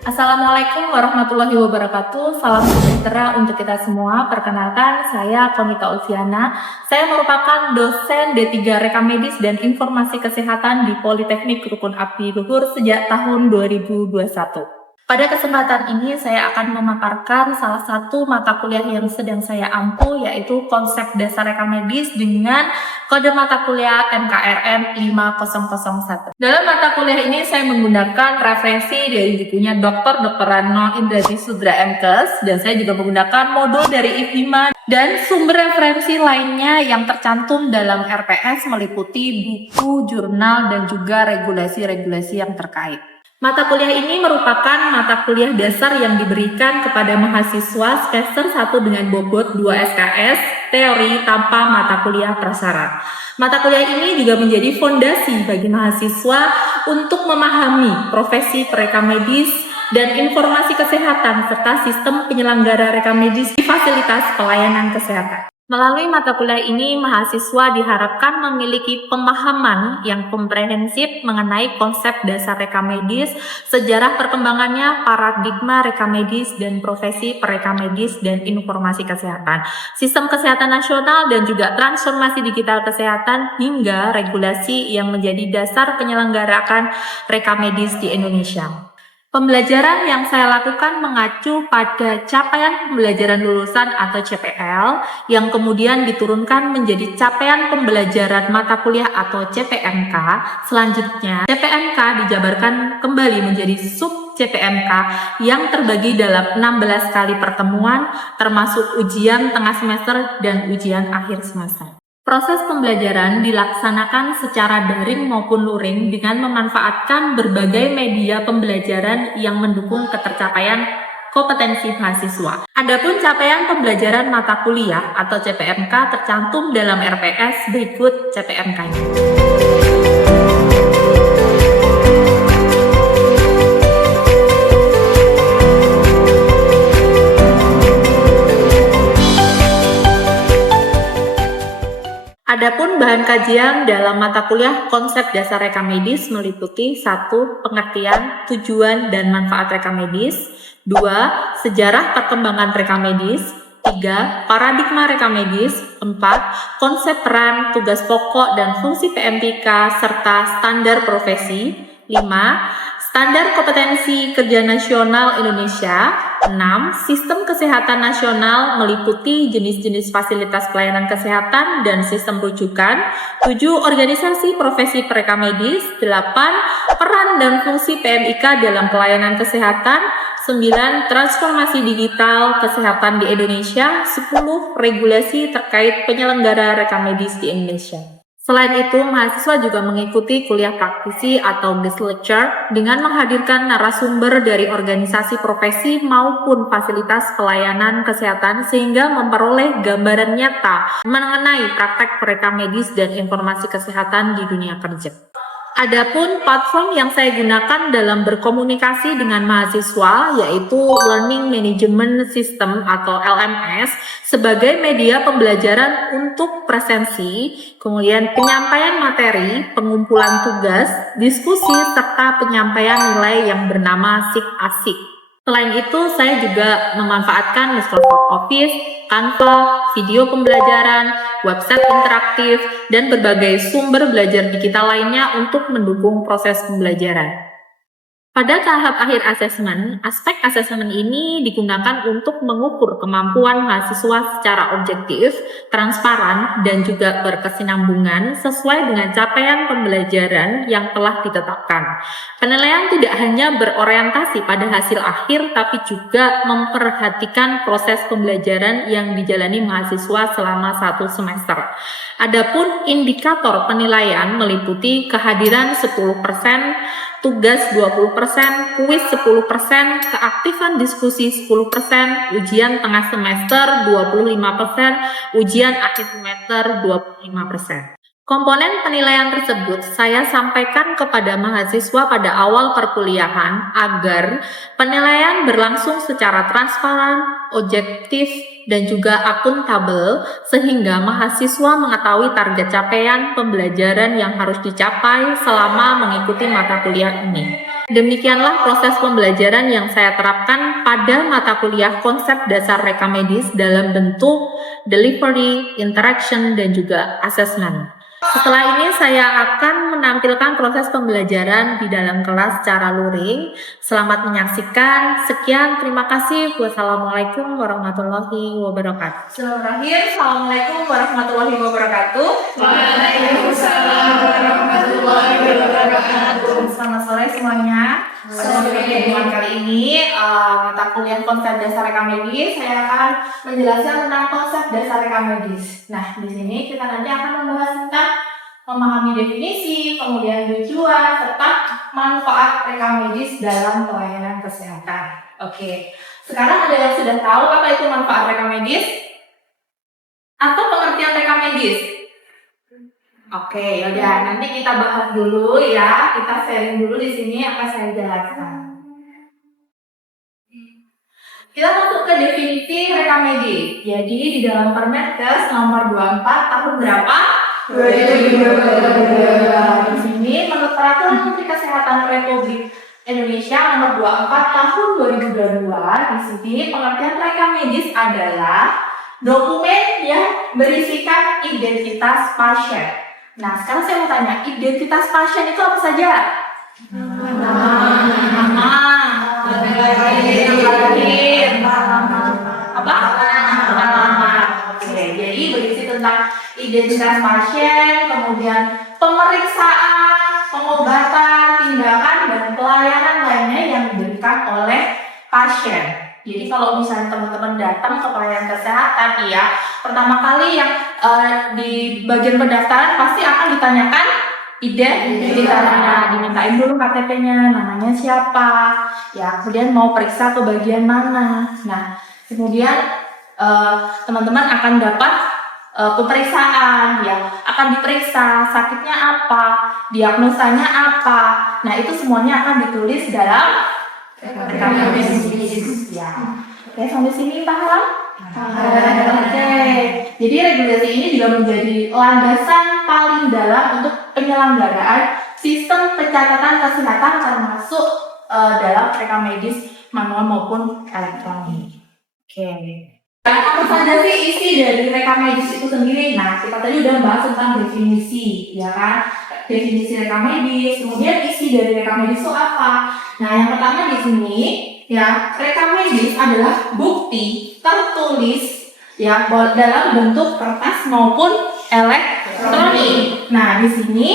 Assalamualaikum warahmatullahi wabarakatuh. Salam sejahtera untuk kita semua. Perkenalkan, saya Konita Ulfiana. Saya merupakan dosen D3 Rekam Medis dan Informasi Kesehatan di Politeknik Rukun Abdi Luhur sejak tahun 2021. Pada kesempatan ini saya akan memaparkan salah satu mata kuliah yang sedang saya ampu, yaitu konsep dasar rekam medis dengan kode mata kuliah MKRM 5001. Dalam mata kuliah ini saya menggunakan referensi dari bukunya Dr. Retno Indradi Sudra MKes, dan saya juga menggunakan modul dari IPHIMA dan sumber referensi lainnya yang tercantum dalam RPS meliputi buku, jurnal, dan juga regulasi-regulasi yang terkait. Mata kuliah ini merupakan mata kuliah dasar yang diberikan kepada mahasiswa semester 1 dengan bobot 2 SKS, teori tanpa mata kuliah prasyarat. Mata kuliah ini juga menjadi fondasi bagi mahasiswa untuk memahami profesi perekam medis dan informasi kesehatan serta sistem penyelenggara rekam medis di fasilitas pelayanan kesehatan. Melalui mata kuliah ini, mahasiswa diharapkan memiliki pemahaman yang komprehensif mengenai konsep dasar rekam medis, sejarah perkembangannya, paradigma rekam medis, dan profesi perekam medis dan informasi kesehatan, sistem kesehatan nasional, dan juga transformasi digital kesehatan, hingga regulasi yang menjadi dasar penyelenggaraan rekam medis di Indonesia. Pembelajaran yang saya lakukan mengacu pada capaian pembelajaran lulusan atau CPL yang kemudian diturunkan menjadi capaian pembelajaran mata kuliah atau CPMK. Selanjutnya, CPMK dijabarkan kembali menjadi sub CPMK yang terbagi dalam 16 kali pertemuan termasuk ujian tengah semester dan ujian akhir semester. Proses pembelajaran dilaksanakan secara daring maupun luring dengan memanfaatkan berbagai media pembelajaran yang mendukung ketercapaian kompetensi mahasiswa. Adapun capaian pembelajaran mata kuliah atau CPMK tercantum dalam RPS berikut CPMK-nya. Adapun bahan kajian dalam mata kuliah konsep dasar rekam medis meliputi 1. Pengertian, tujuan, dan manfaat rekam medis. 2. Sejarah perkembangan rekam medis. 3. Paradigma rekam medis. 4. Konsep peran, tugas pokok, dan fungsi PMPK serta standar profesi. 5. Standar kompetensi kerja nasional Indonesia. 6. Sistem kesehatan nasional meliputi jenis-jenis fasilitas pelayanan kesehatan dan sistem rujukan. 7. Organisasi profesi perekam medis. 8. Peran dan fungsi PMIK dalam pelayanan kesehatan. 9. Transformasi digital kesehatan di Indonesia. 10. Regulasi terkait penyelenggara rekam medis di Indonesia. Selain itu, mahasiswa juga mengikuti kuliah praktisi atau guest lecture dengan menghadirkan narasumber dari organisasi profesi maupun fasilitas pelayanan kesehatan sehingga memperoleh gambaran nyata mengenai praktek perekam medis dan informasi kesehatan di dunia kerja. Adapun platform yang saya gunakan dalam berkomunikasi dengan mahasiswa yaitu Learning Management System atau LMS sebagai media pembelajaran untuk presensi, kemudian penyampaian materi, pengumpulan tugas, diskusi, serta penyampaian nilai yang bernama SIG-ASIG. Selain itu, saya juga memanfaatkan Microsoft Office, Canva, video pembelajaran, website interaktif, dan berbagai sumber belajar digital lainnya untuk mendukung proses pembelajaran. Pada tahap akhir asesmen, aspek asesmen ini digunakan untuk mengukur kemampuan mahasiswa secara objektif, transparan, dan juga berkesinambungan sesuai dengan capaian pembelajaran yang telah ditetapkan. Penilaian tidak hanya berorientasi pada hasil akhir, tapi juga memperhatikan proses pembelajaran yang dijalani mahasiswa selama 1 semester. Adapun indikator penilaian meliputi kehadiran 10%, tugas 20%, kuis 10%, keaktifan diskusi 10%, ujian tengah semester 25%, ujian akhir semester 25%. Komponen penilaian tersebut saya sampaikan kepada mahasiswa pada awal perkuliahan agar penilaian berlangsung secara transparan, objektif, dan juga akuntabel sehingga mahasiswa mengetahui target capaian pembelajaran yang harus dicapai selama mengikuti mata kuliah ini. Demikianlah proses pembelajaran yang saya terapkan pada mata kuliah konsep dasar rekam medis dalam bentuk delivery, interaction, dan juga assessment. Setelah ini saya akan menampilkan proses pembelajaran di dalam kelas secara luring. Selamat menyaksikan. Sekian, terima kasih. Wassalamualaikum warahmatullahi wabarakatuh. Assalamualaikum warahmatullahi wabarakatuh. Waalaikumsalam warahmatullahi wabarakatuh. Selamat sore semuanya. Pada pertemuan kali ini mata kuliah konsep dasar rekam medis, saya akan menjelaskan tentang konsep dasar rekam medis. Nah, di sini kita nanti akan membahas tentang memahami definisi, kemudian tujuan, serta manfaat rekam medis dalam pelayanan kesehatan. Oke, sekarang ada yang sudah tahu apa itu manfaat rekam medis? Atau pengertian rekam medis? Oke, yaudah nanti kita bahas dulu ya, kita sharing dulu di sini apa saya jelaskan. Kita masuk ke definisi rekam medis. Jadi di dalam Permenkes nomor 24 tahun berapa? 2022. Di sini menurut Peraturan Menteri Kesehatan Republik Indonesia nomor 24 tahun 2022, di sini pengertian rekam medis adalah dokumen yang berisikan identitas pasien. Nah, sekarang saya mau tanya, identitas pasien itu apa saja? Nama, apa? Alamat. Oke, jadi berisi tentang identitas pasien, kemudian pemeriksaan, pengobatan, tindakan, dan pelayanan lainnya yang diberikan oleh pasien. Jadi kalau misalnya teman-teman datang ke pelayanan kesehatan, ya pertama kali yang di bagian pendaftaran pasti akan ditanyakan identitasnya, dimintain dulu KTP-nya, namanya siapa, ya kemudian mau periksa ke bagian mana. Nah, kemudian teman-teman akan dapat pemeriksaan, ya akan diperiksa sakitnya apa, diagnosanya apa. Nah, itu semuanya akan ditulis dalam rekam medis. Ya. Oke, sampai sini paham? Oke. Jadi regulasi ini juga menjadi landasan paling dalam untuk penyelenggaraan sistem pencatatan kesehatan termasuk dalam rekam medis manual maupun elektronik. Oke. Apa saja sih isi dari rekam medis itu sendiri? Nah, kita tadi udah bahas tentang definisi, ya kan? Definisi rekam medis, kemudian isi dari rekam medis itu apa? Nah, yang pertama di sini, ya, rekam medis adalah bukti tertulis, ya, dalam bentuk kertas maupun elektronik. Nah, di sini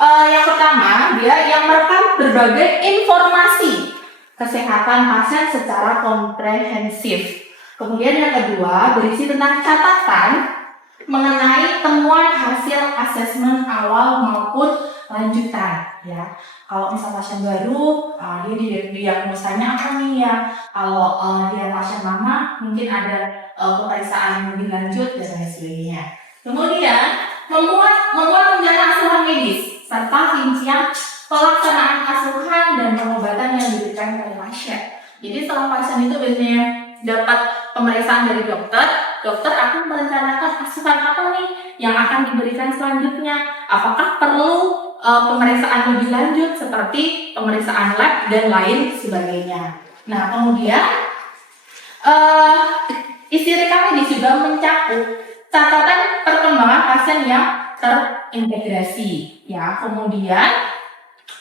yang pertama dia yang merekam berbagai informasi kesehatan pasien secara komprehensif. Kemudian yang kedua berisi tentang catatan mengenai temuan hasil asesmen awal maupun lanjutan, ya. Kalau misal pasien baru, dia diagnosanya apa nih, ya. Kalau dia pasien lama, mungkin ada pemeriksaan lebih lanjut dan lain sebagainya. Kemudian membuat rencana asuhan medis serta rincian pelaksanaan asuhan dan pengobatan yang diberikan kepada pasien. Jadi setelah pasien itu biasanya dapat pemeriksaan dari dokter akan merencanakan asuhan apa nih yang akan diberikan selanjutnya. Apakah perlu pemeriksaan lebih lanjut seperti pemeriksaan lab dan lain sebagainya. Nah, kemudian isi rekam medis juga mencakup catatan perkembangan pasien yang terintegrasi, ya. Kemudian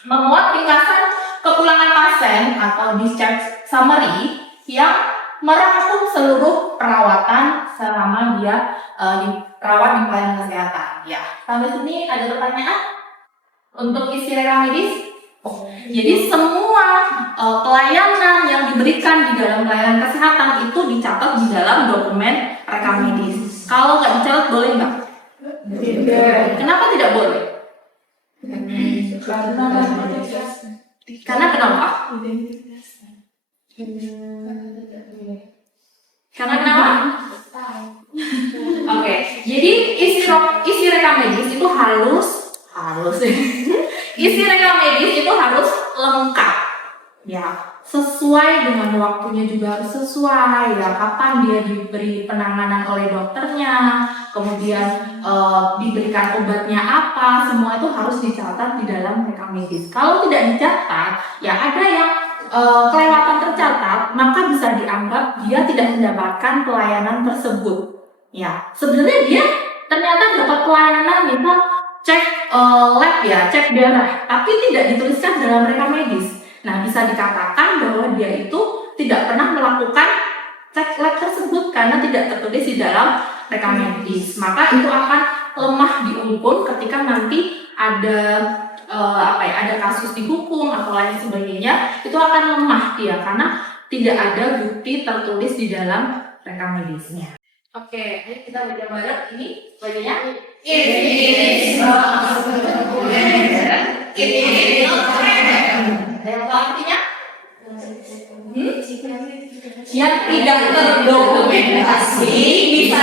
memuat ringkasan kepulangan pasien atau discharge summary yang merangkum seluruh perawatan selama dia dirawat di pelayanan kesehatan. Ya, sampai sini ada pertanyaan untuk isi rekam medis? Jadi semua pelayanan yang diberikan di dalam pelayanan kesehatan itu dicatat di dalam dokumen rekam medis. Kalau nggak dicatat boleh nggak? Tidak. Kenapa tidak boleh? Karena kenapa? Karena kenapa? Oke, jadi isi rekam medis itu harus isi rekam medis itu harus lengkap, Ya, sesuai dengan waktunya juga harus sesuai ya, kapan dia diberi penanganan oleh dokternya, kemudian diberikan obatnya apa, semua itu harus dicatat di dalam rekam medis. Kalau tidak dicatat, ya ada yang kelewatan tercatat, maka bisa dianggap dia tidak mendapatkan pelayanan tersebut. Ya, sebenarnya dia ternyata dapat pelayanan, misal cek lab ya, cek darah, tapi tidak dituliskan dalam rekam medis. Nah, bisa dikatakan bahwa dia itu tidak pernah melakukan cek lab tersebut karena tidak tertulis di dalam rekam medis. Maka itu akan lemah di hukum ketika nanti ada ada kasus dihukum atau lain sebagainya, itu akan lemah dia karena tidak ada bukti tertulis di dalam rekam medisnya. Oke, ayo kita baca bareng ini bajunya. Ini Apa artinya? Yang tidak terdokumentasi bisa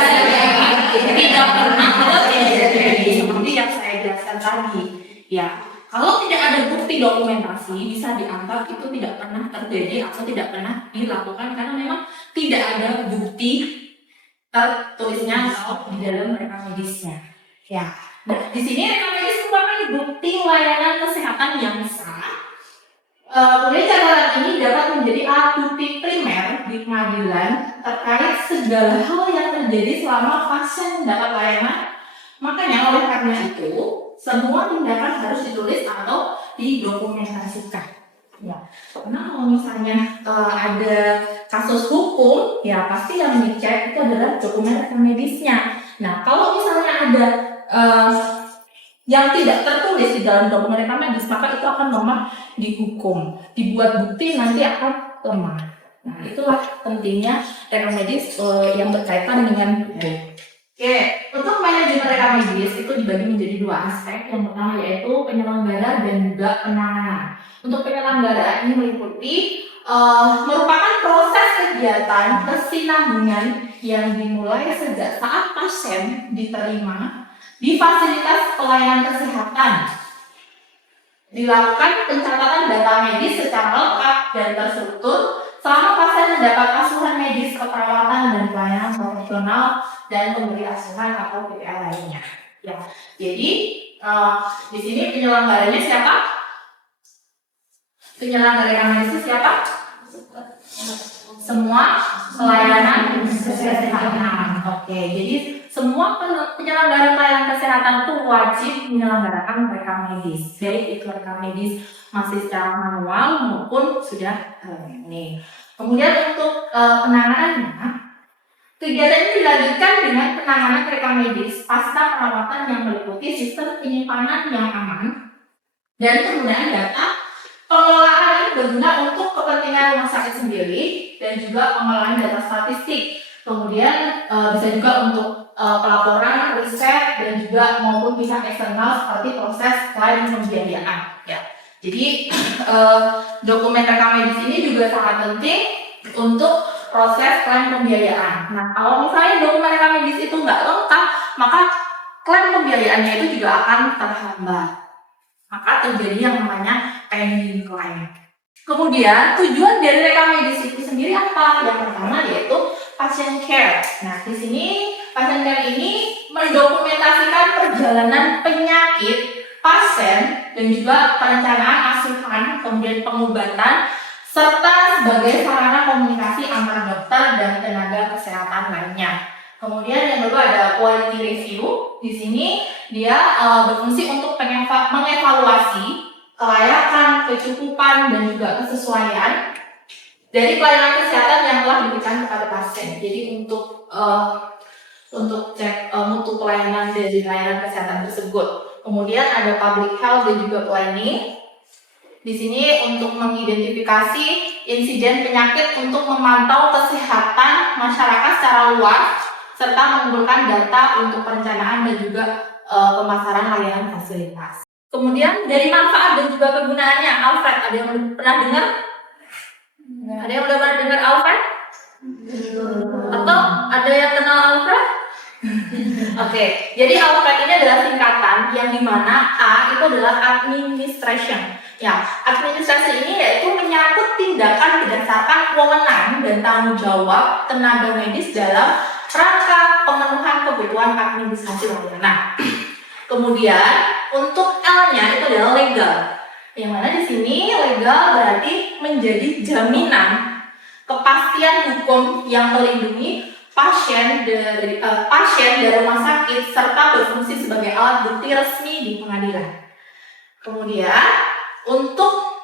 tidak pernah terjadi, seperti yang saya jelaskan tadi. Ya, kalau tidak ada bukti dokumentasi bisa dianggap itu tidak pernah terjadi atau tidak pernah dilakukan karena memang tidak ada bukti tertulisnya atau di dalam rekam medisnya. Ya, nah di sini rekam medis merupakan bukti layanan kesehatan yang sah. Kemudian catatan ini dapat menjadi alat bukti primer di pengadilan terkait segala hal yang terjadi selama pasien mendapat layanan. Makanya oleh karena itu semua tindakan harus ditulis atau didokumentasikan. Ya, karena kalau misalnya ada kasus hukum, ya pasti yang dicek itu adalah dokumen rekam medisnya. Nah, kalau misalnya ada yang tidak tertulis di dalam dokumen rekam medis, maka itu akan lemah di hukum. Dibuat bukti nanti akan lemah. Nah, itulah pentingnya rekam medis yang berkaitan dengan hukum. Oke, untuk manajemen rekam medis itu dibagi menjadi dua aspek. Yang pertama yaitu penyelenggara dan juga penanganan. Untuk penyelenggara ini meliputi merupakan proses kegiatan kesinambungan yang dimulai sejak saat pasien diterima di fasilitas pelayanan kesehatan. Dilakukan pencatatan data medis secara lengkap dan terstruktur selama pasien mendapat asuhan medis, keperawatan dan pelayanan profesional dan pemberi asuhan atau PPA lainnya. Ya, jadi di sini penyelenggaranya siapa? Penyelenggara yang medis siapa? Semua pelayanan kesehatan. Oke, jadi semua penyelenggara pelayanan kesehatan itu wajib menyelenggarakan rekam medis, baik itu rekam medis masih secara manual maupun sudah elektronik. Kemudian untuk penanganannya, kegiatan ini dilanjutkan dengan penanganan rekam medis pasca perawatan yang meliputi sistem penyimpanan yang aman dan penggunaan data. Pengelolaan ini berguna untuk kepentingan rumah sakit sendiri dan juga pengelolaan data statistik. Kemudian bisa juga untuk pelaporan, riset dan juga maupun pihak eksternal seperti proses klaim pembiayaan. Ya. Jadi dokumen rekam medis ini juga sangat penting untuk proses klaim pembiayaan. Nah, kalau misalnya dokumen rekam medis itu nggak lengkap, maka klaim pembiayaannya itu juga akan terhambat. Maka terjadi yang namanya pending claim. Kemudian tujuan dari rekam medis itu sendiri apa? Yang pertama yaitu patient care. Nah, di sini patient care ini mendokumentasikan perjalanan penyakit pasien dan juga perencanaan asuhan, kemudian pengobatan serta sebagai sarana komunikasi antara dokter dan tenaga kesehatan lainnya. Kemudian yang kedua ada quality review. Di sini dia berfungsi untuk mengevaluasi kelayakan, kecukupan dan juga kesesuaian dari pelayanan kesehatan yang telah diberikan kepada pasien. Jadi untuk cek mutu pelayanan dari layanan kesehatan tersebut. Kemudian ada public health dan juga planning. Di sini untuk mengidentifikasi insiden penyakit untuk memantau kesehatan masyarakat secara luas serta mengumpulkan data untuk perencanaan dan juga pemasaran layanan fasilitas. Kemudian dari manfaat dan juga kegunaannya, Alfred, ada yang pernah dengar? Ada yang udah pernah dengar Alfred? Atau ada yang kenal Alfred? Oke, jadi Alfred ini adalah singkatan yang dimana A itu adalah administration. Ya, administrasi ini yaitu menyangkut tindakan berdasarkan wewenang dan tanggung jawab tenaga medis dalam rangka pemenuhan kebutuhan administrasi layanan. Kemudian untuk L-nya itu adalah legal. Yang mana di sini legal berarti menjadi jaminan kepastian hukum yang melindungi pasien dari rumah sakit serta berfungsi sebagai alat bukti resmi di pengadilan. Kemudian untuk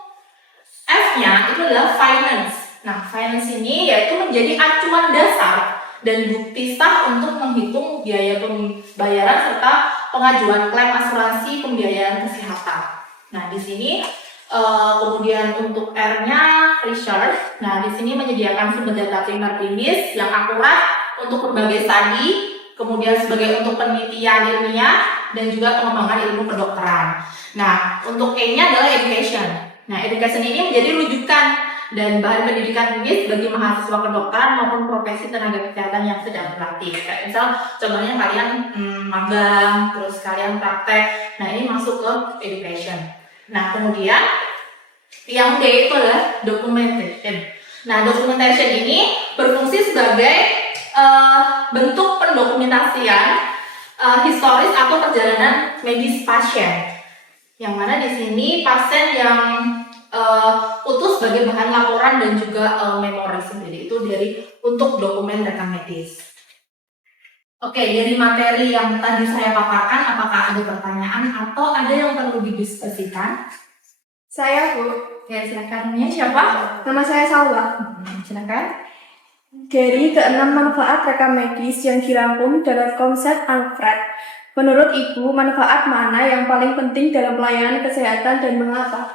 F-nya itu adalah finance. Nah, finance ini yaitu menjadi acuan dasar dan bukti sah untuk menghitung biaya pembayaran serta pengajuan klaim asuransi pembiayaan kesehatan. Nah, di sini kemudian untuk R-nya research. Nah, di sini menyediakan sumber data primer klinis yang akurat untuk berbagai studi, kemudian sebagai untuk penelitian ilmiah dan juga pengembangan ilmu kedokteran. Nah, untuk E-nya adalah education. Nah, education ini menjadi rujukan dan bahan pendidikan klinis bagi mahasiswa kedokteran maupun profesi tenaga kesehatan yang sedang berlatih. Kayak misal, contohnya kalian magang, terus kalian praktek. Nah, ini masuk ke education. Nah, kemudian yang D itu adalah documentation. Nah, documentation ini berfungsi sebagai bentuk pendokumentasian historis atau perjalanan medis pasien. Yang mana di sini pasien yang utuh sebagai bahan laporan dan juga memori sendiri itu untuk dokumen rekam medis. Oke, dari materi yang tadi saya paparkan, apakah ada pertanyaan atau ada yang perlu didiskusikan? Saya, Bu. Ya, silakan. Namanya siapa? Nama saya Salwa. Silakan. Dari keenam manfaat rekam medis yang dirangkum dalam konsep Alfred, menurut Ibu, manfaat mana yang paling penting dalam pelayanan kesehatan dan mengapa?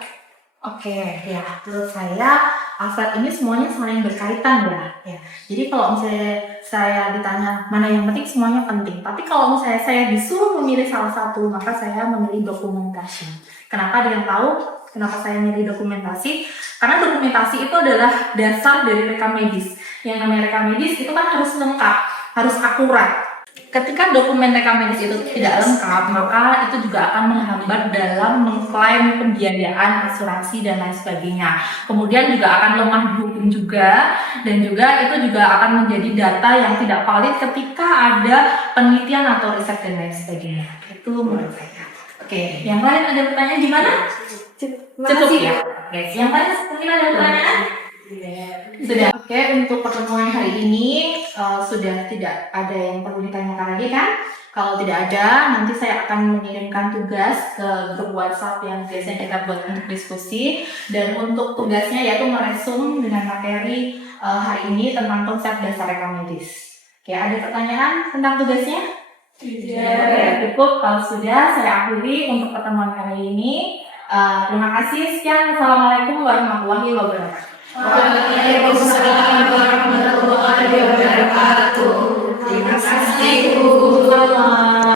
Oke, ya, menurut saya Alfred ini semuanya saling berkaitan ya. Jadi kalau misalnya saya ditanya mana yang penting, semuanya penting. Tapi kalau misalnya saya disuruh memilih salah satu, maka saya memilih dokumentasi. Kenapa? Ada yang tahu kenapa saya memilih dokumentasi? Karena dokumentasi itu adalah dasar dari rekam medis. Yang namanya rekam medis itu kan harus lengkap, harus akurat. Ketika dokumen rekam medis itu tidak lengkap, maka itu juga akan menghambat dalam mengklaim pembiayaan, asuransi, dan lain sebagainya. Kemudian juga akan lemah dihukum juga, dan juga itu juga akan menjadi data yang tidak valid ketika ada penelitian atau riset dan lain sebagainya. Itu menurut saya. Oke, yang lain ada pertanyaan di mana? Cukup ya. Oke, yang lain mungkin ada pertanyaan? Sudah. Oke, untuk pertemuan hari ini sudah tidak ada yang perlu ditanyakan lagi kan? Kalau tidak ada, nanti saya akan mengirimkan tugas ke grup WhatsApp yang biasanya kita buat untuk diskusi. Dan untuk tugasnya yaitu meresum dengan materi hari ini tentang konsep dasar rekam medis. Oke, ada pertanyaan tentang tugasnya? Tidak. Cukup. Kalau sudah, saya akhiri untuk pertemuan kali ini. Terima kasih. Sekian. Assalamualaikum warahmatullahi wabarakatuh. Waalaikumsalam.